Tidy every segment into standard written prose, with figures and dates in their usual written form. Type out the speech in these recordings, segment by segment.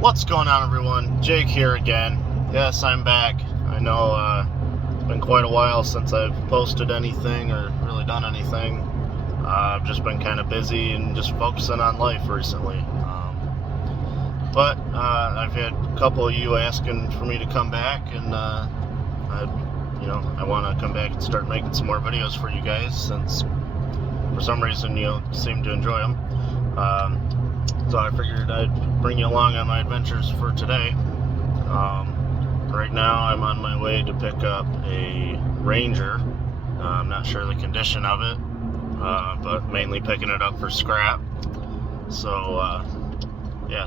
What's going on, everyone? Jake here again. Yes, I'm back. I know it's been quite a while since I've posted anything or really done anything. I've just been kind of busy and just focusing on life recently. But I've had a couple of you asking for me to come back, and I want to come back and start making some more videos for you guys, since for some reason you seem to enjoy them. So I figured I'd bring you along on my adventures for today. Right now I'm on my way to pick up a Ranger. I'm not sure the condition of it, but mainly picking it up for scrap. So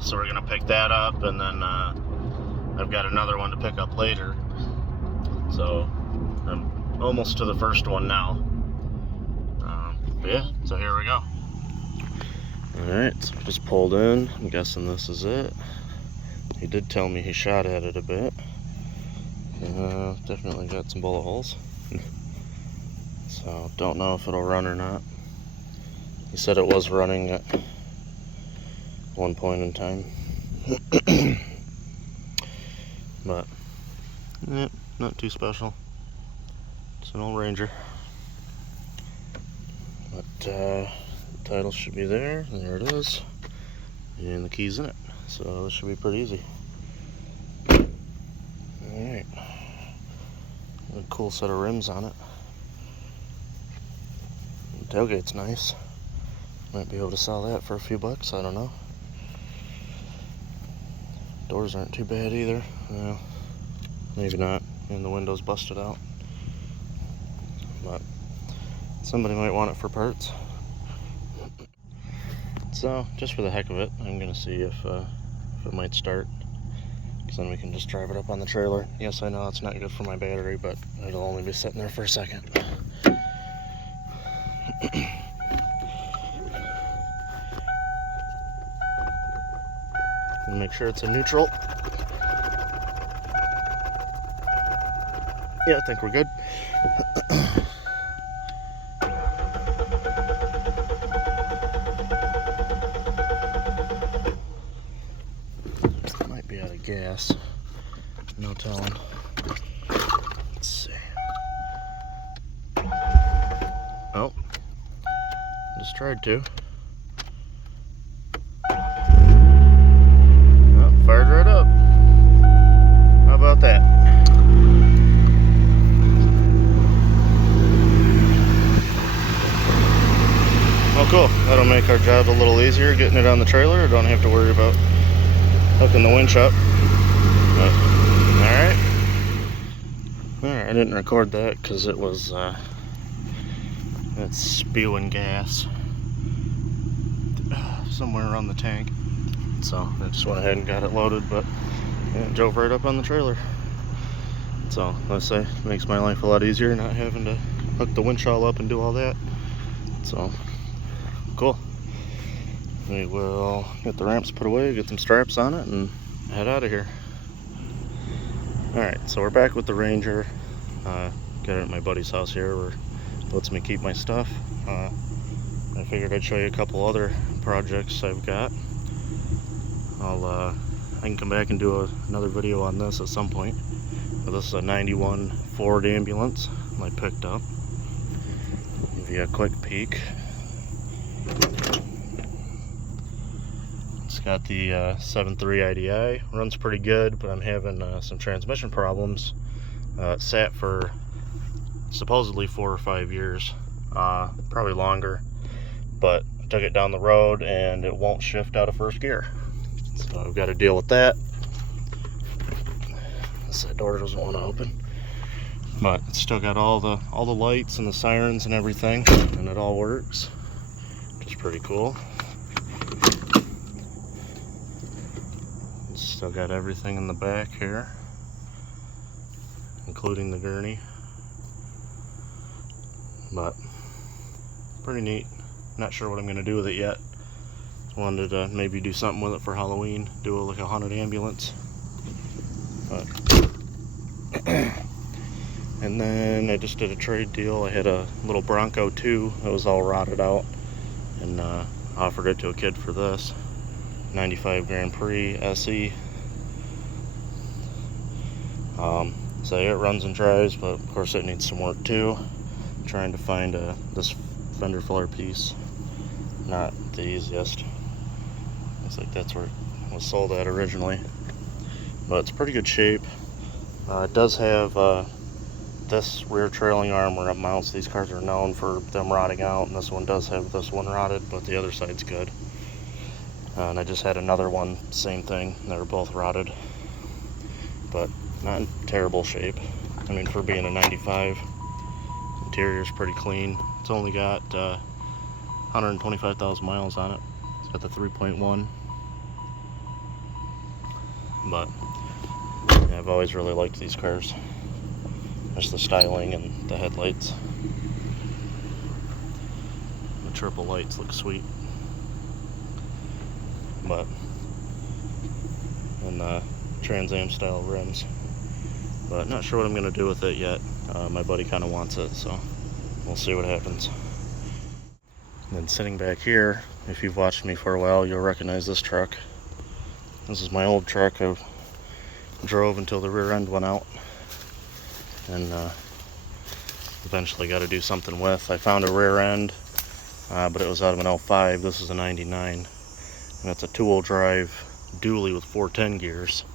so we're gonna pick that up, and then I've got another one to pick up later. So I'm almost to the first one now. So here we go. Alright, so just pulled in. I'm guessing this is it. He did tell me he shot at it a bit. Definitely got some bullet holes. So don't know if it'll run or not. He said it was running at one point in time. But not too special. It's an old Ranger. But the title should be there. There it is. And the key's in it. So this should be pretty easy. Alright. A cool set of rims on it. The tailgate's nice. Might be able to sell that for a few bucks, I don't know. Doors aren't too bad either. Well, maybe not. And the window's busted out. But somebody might want it for parts. So, just for the heck of it, I'm gonna see if it might start, because then we can just drive it up on the trailer. Yes, I know it's not good for my battery, but it'll only be sitting there for a second. And make sure it's in neutral. Yeah, I think we're good. Might be out of gas. No telling. Let's see. Oh. Just tried to. Oh, fired right up. How about that? Oh, cool. That'll make our job a little easier getting it on the trailer. I don't have to worry about hooking the winch up. Alright. Alright, I didn't record that because it was it's spewing gas somewhere around the tank. So I just went ahead and got it loaded, but it drove right up on the trailer. So let's say it makes my life a lot easier not having to hook the winch all up and do all that. So cool. We will get the ramps put away, get some straps on it, and head out of here. Alright, so we're back with the Ranger. Got it at my buddy's house here where it lets me keep my stuff. I figured I'd show you a couple other projects I've got. I can come back and do another video on this at some point. But this is a 91 Ford ambulance I picked up. Give you a quick peek. It's got the 7.3 IDI, runs pretty good, but I'm having some transmission problems. It sat for supposedly 4 or 5 years, probably longer, but I took it down the road and it won't shift out of first gear. So I've got to deal with that. This door doesn't want to open, but it's still got all the lights and the sirens and everything, and it all works, which is pretty cool. Still got everything in the back here, including the gurney. But pretty neat. Not sure what I'm going to do with it yet. Wanted to maybe do something with it for Halloween, do like a haunted ambulance. But and then I just did a trade deal. I had a little Bronco 2 that was all rotted out, and offered it to a kid for this. 95 Grand Prix SE. So it runs and drives, but of course it needs some work too. I'm trying to find this fender filler piece, not the easiest. Looks like that's where it was sold at originally, but it's pretty good shape. It does have this rear trailing arm where it mounts. These cars are known for them rotting out, and this one does have this one rotted, but the other side's good. And I just had another one, same thing. They were both rotted, but not in terrible shape. I mean, for being a 95, interior's pretty clean. It's only got 125,000 miles on it. It's got the 3.1. But yeah, I've always really liked these cars. Just the styling and the headlights. The triple lights look sweet. But, and the Trans Am style rims. But not sure what I'm going to do with it yet. My buddy kind of wants it, so we'll see what happens. And then sitting back here, if you've watched me for a while, you'll recognize this truck. This is my old truck I drove until the rear end went out, and eventually got to do something with. I found a rear end, but it was out of an 05. This is a 99, and it's a two-wheel drive dually with 410 gears,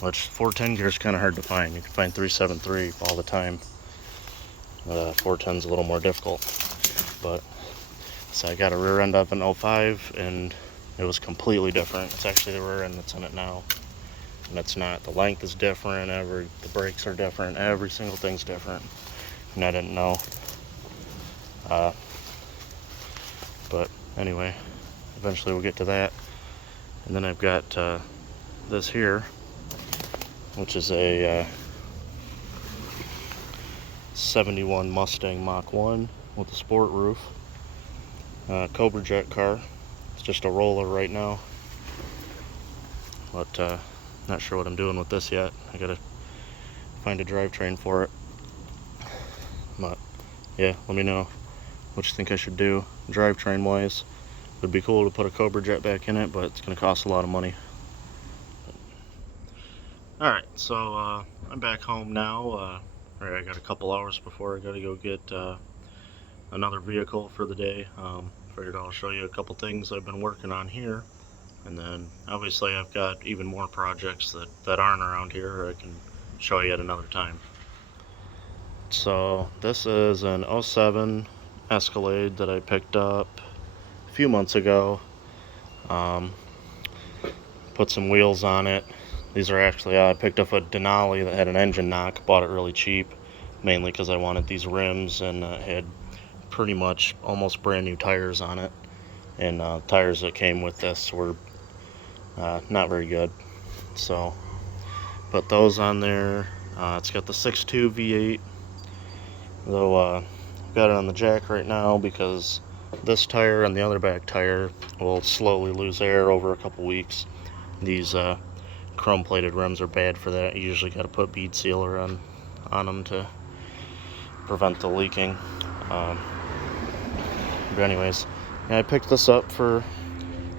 which 410 gears is kind of hard to find. You can find 373 all the time. 410 is a little more difficult, but so I got a rear end up in 05, and it was completely different. It's actually the rear end that's in it now, and it's not. The length is different, the brakes are different, every single thing's different, and I didn't know. But anyway, eventually we'll get to that. And then I've got this here, which is a 71 Mustang Mach 1 with a sport roof. Cobra Jet car. It's just a roller right now, but not sure what I'm doing with this yet. I gotta find a drivetrain for it. But yeah, let me know what you think I should do drivetrain wise. It would be cool to put a Cobra Jet back in it, but it's gonna cost a lot of money. Alright, so I'm back home now. I got a couple hours before I gotta go get another vehicle for the day. Figured I'll show you a couple things I've been working on here, and then obviously I've got even more projects that aren't around here I can show you at another time. So this is an 07 Escalade that I picked up a few months ago. Put some wheels on it. These are actually, I picked up a Denali that had an engine knock, bought it really cheap, mainly because I wanted these rims, and had pretty much almost brand new tires on it, and tires that came with this were not very good, so put those on there. It's got the 6.2 V8, though I've got it on the jack right now because this tire and the other back tire will slowly lose air over a couple weeks. These chrome plated rims are bad for that. You usually got to put bead sealer on them to prevent the leaking. But anyways, yeah, I picked this up for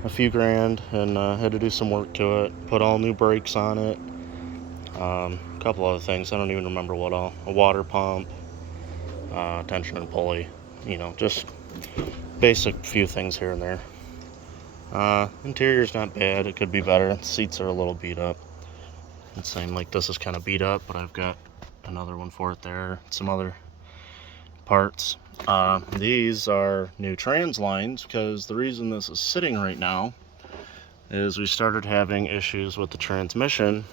a few grand, and had to do some work to it. Put all new brakes on it. A couple other things, I don't even remember what all. A water pump, tensioner and pulley, you know, just basic few things here and there. Interior's not bad, it could be better. The seats are a little beat up. It's saying like this is kind of beat up, but I've got another one for it there. Some other parts. These are new trans lines, because the reason this is sitting right now is we started having issues with the transmission.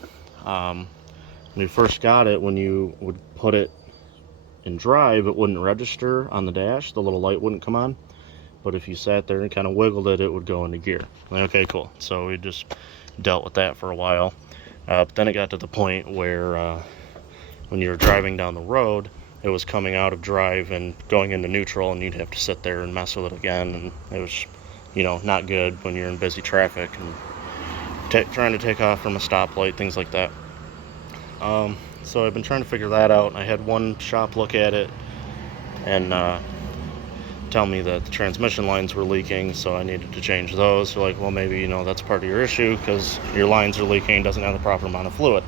When we first got it, when you would put it in drive, it wouldn't register on the dash, the little light wouldn't come on, but if you sat there and kind of wiggled it, it would go into gear. Like, okay, cool. So we just dealt with that for a while, but then it got to the point where when you were driving down the road, it was coming out of drive and going into neutral, and you'd have to sit there and mess with it again, and it was, you know, not good when you're in busy traffic and trying to take off from a stoplight, things like that. So I've been trying to figure that out. I had one shop look at it, and tell me that the transmission lines were leaking, so I needed to change those. They're like, well, maybe, that's part of your issue because your lines are leaking and doesn't have the proper amount of fluid.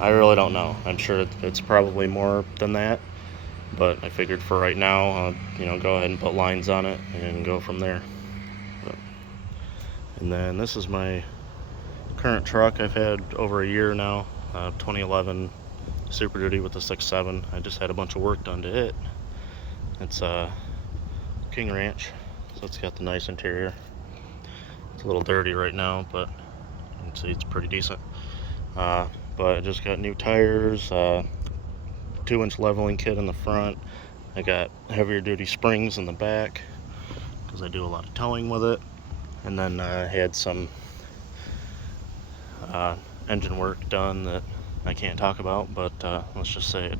I really don't know. I'm sure it's probably more than that, but I figured for right now, go ahead and put lines on it and go from there. And then this is my current truck. I've had over a year now, 2011 Super Duty with the 6.7. I just had a bunch of work done to it. It's a King Ranch, so it's got the nice interior. It's a little dirty right now, but you can see it's pretty decent. But I just got new tires, 2-inch leveling kit in the front. I got heavier duty springs in the back because I do a lot of towing with it. And then I had some engine work done that I can't talk about, but let's just say it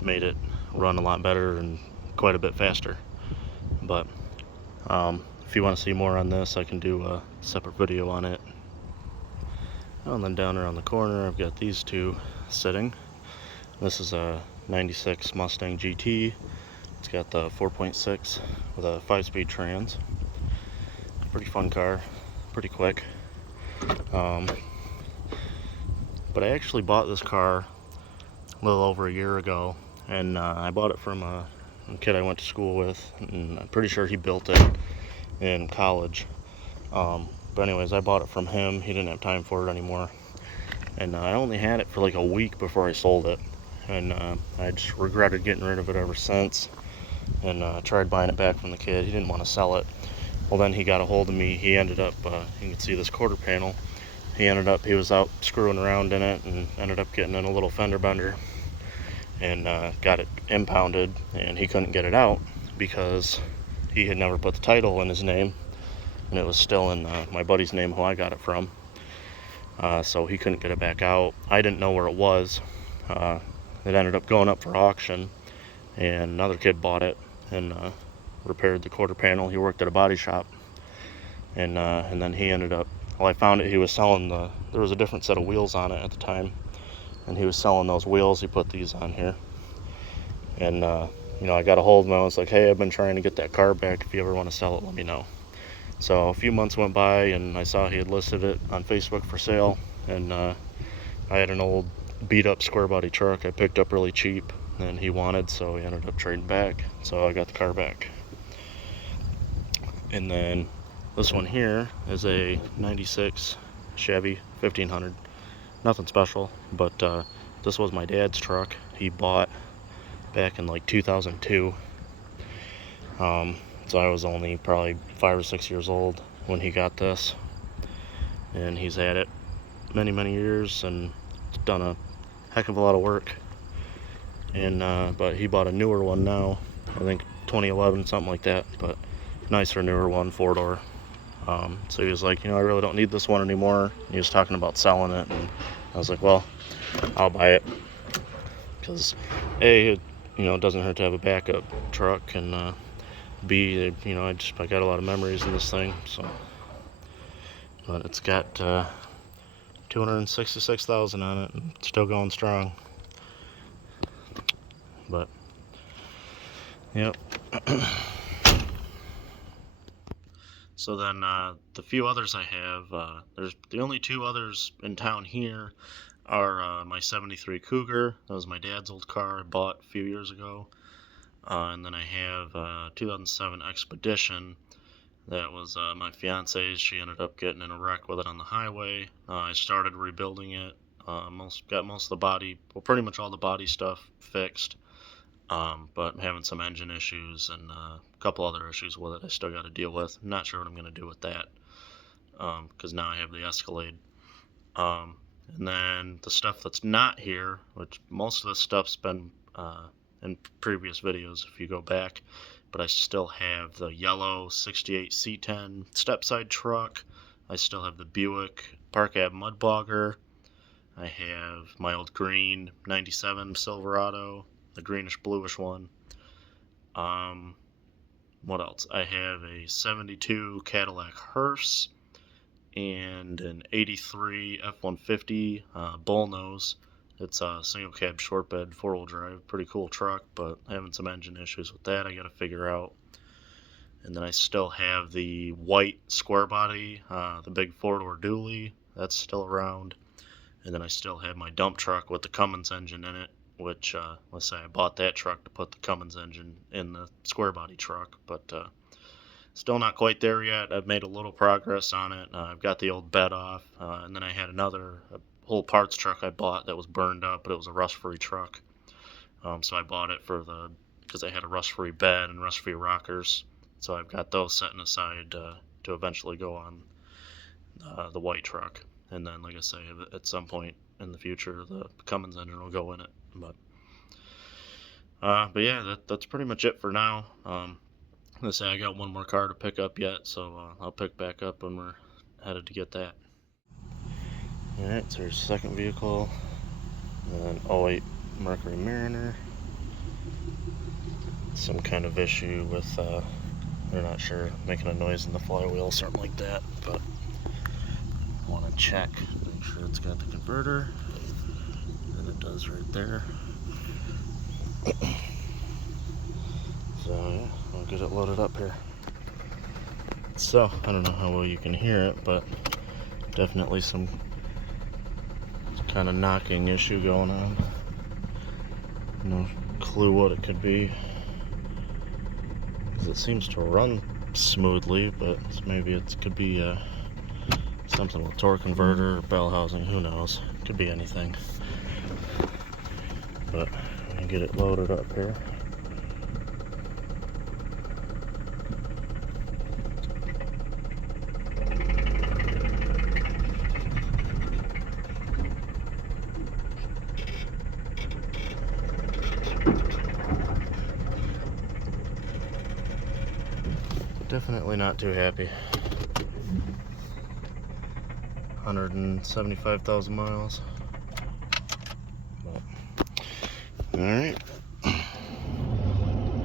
made it run a lot better and quite a bit faster. But if you want to see more on this, I can do a separate video on it. And then down around the corner, I've got these two sitting. This is a 96 Mustang GT. It's got the 4.6 with a 5-speed trans. Pretty fun car, pretty quick. But I actually bought this car a little over a year ago, and I bought it from a kid I went to school with, and I'm pretty sure he built it in college. But anyways, I bought it from him. He didn't have time for it anymore, and I only had it for like a week before I sold it, and I just regretted getting rid of it ever since, and tried buying it back from the kid. He didn't want to sell it. Well, then he got a hold of me. He ended up, you can see this quarter panel, he was out screwing around in it and ended up getting in a little fender bender and got it impounded, and he couldn't get it out because he had never put the title in his name, and it was still in my buddy's name who I got it from. So he couldn't get it back out. I didn't know where it was. It ended up going up for auction, and another kid bought it and repaired the quarter panel. He worked at a body shop, and then he ended up, I found it, he was selling there was a different set of wheels on it at the time, and he was selling those wheels. He put these on here, and I got a hold of him. I was like, hey, I've been trying to get that car back. If you ever want to sell it, let me know. So a few months went by, and I saw he had listed it on Facebook for sale, and I had an old beat up square body truck I picked up really cheap, and he wanted, so he ended up trading back, so I got the car back. And then this one here is a 96 Chevy 1500. Nothing special, but this was my dad's truck. He bought back in like 2002. So I was only probably 5 or 6 years old when he got this, and he's had it many years and done a heck of a lot of work. And but he bought a newer one now, I think 2011, something like that, but nicer, newer one, 4-door. So he was like, I really don't need this one anymore. He was talking about selling it, and I was like, well, I'll buy it, because A, it doesn't hurt to have a backup truck, and B, I got a lot of memories in this thing. So, but it's got 266,000 on it, and still going strong. But yep. So then the few others I have, there's the only two others in town here are my 73 Cougar. That was my dad's old car I bought a few years ago. And then I have a 2007 Expedition. That was my fiance's. She ended up getting in a wreck with it on the highway. I started rebuilding it. Got most of the body, well, pretty much all the body stuff fixed. But I'm having some engine issues and a couple other issues with it I still got to deal with. I'm not sure what I'm going to do with that, because now I have the Escalade. And then the stuff that's not here, which most of the stuff's been in previous videos if you go back, but I still have the yellow 68 C10 stepside truck. I still have the Buick Park Ave Mudbogger. I have my old green 97 Silverado, the greenish bluish one. What else? I have a 72 Cadillac Hearse and an 83 F-150 Bullnose. It's a single cab short bed 4-wheel drive, pretty cool truck, but having some engine issues with that I gotta figure out. And then I still have the white square body, the big 4-door dually, that's still around. And then I still have my dump truck with the Cummins engine in it, which, let's say I bought that truck to put the Cummins engine in the square body truck, but still not quite there yet. I've made a little progress on it. I've got the old bed off, and then I had a whole parts truck I bought that was burned up, but it was a rust-free truck. So I bought it because I had a rust-free bed and rust-free rockers. So I've got those setting aside to eventually go on the white truck. And then, like I say, at some point in the future, the Cummins engine will go in it. But yeah, that's pretty much it for now. Let's say I got one more car to pick up yet, so I'll pick back up when we're headed to get that. Alright, so there's the second vehicle, an 08 Mercury Mariner. Some kind of issue with, they're not sure, making a noise in the flywheel or something like that, but I want to check, make sure it's got the converter, and it does right there. So yeah, I'll get it loaded up here. So, I don't know how well you can hear it, but definitely some kind of knocking issue going on. No clue what it could be, because it seems to run smoothly, but maybe it could be something with torque converter or bell housing, who knows. Could be anything. But I'm gonna get it loaded up here. Definitely not too happy. 175,000 miles. Alright.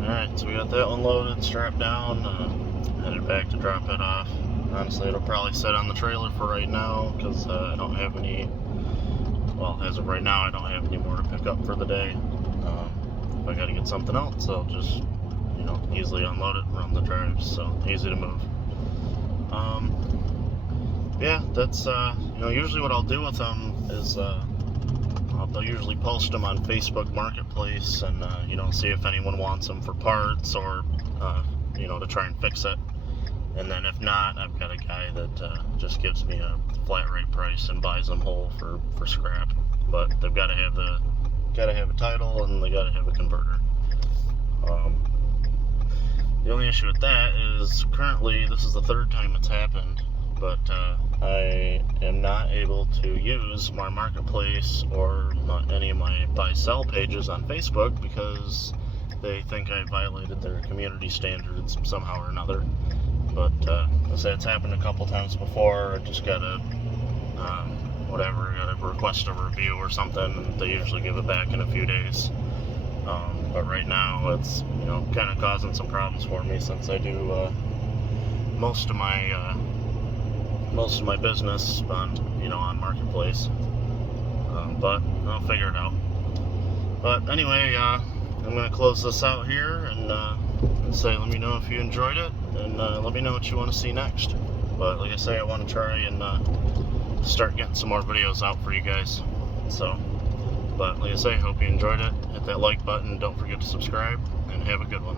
Alright, so we got that one loaded, strapped down, headed back to drop it off. Honestly, it'll probably sit on the trailer for right now, because I don't have any, well, as of right now, I don't have any more to pick up for the day. If I gotta get something else, I'll just, easily unload it and run the drives, so easy to move. Yeah, that's, usually what I'll do with them is, I'll usually post them on Facebook Marketplace and, see if anyone wants them for parts or, to try and fix it. And then if not, I've got a guy that just gives me a flat rate price and buys them whole for scrap. But they've got to have a title and they got to have a converter. The only issue with that is currently this is the third time it's happened, but I am not able to use my marketplace or any of my buy-sell pages on Facebook because they think I violated their community standards somehow or another. But I say it's happened a couple times before. I just gotta gotta request a review or something, and they usually give it back in a few days. But right now it's kind of causing some problems for me since I do most of my business on Marketplace. But I'll figure it out. But anyway, I'm gonna close this out here and say let me know if you enjoyed it, and let me know what you want to see next. But like I say, I want to try and start getting some more videos out for you guys. So, but like I say, hope you enjoyed it. Hit that like button, don't forget to subscribe, and have a good one.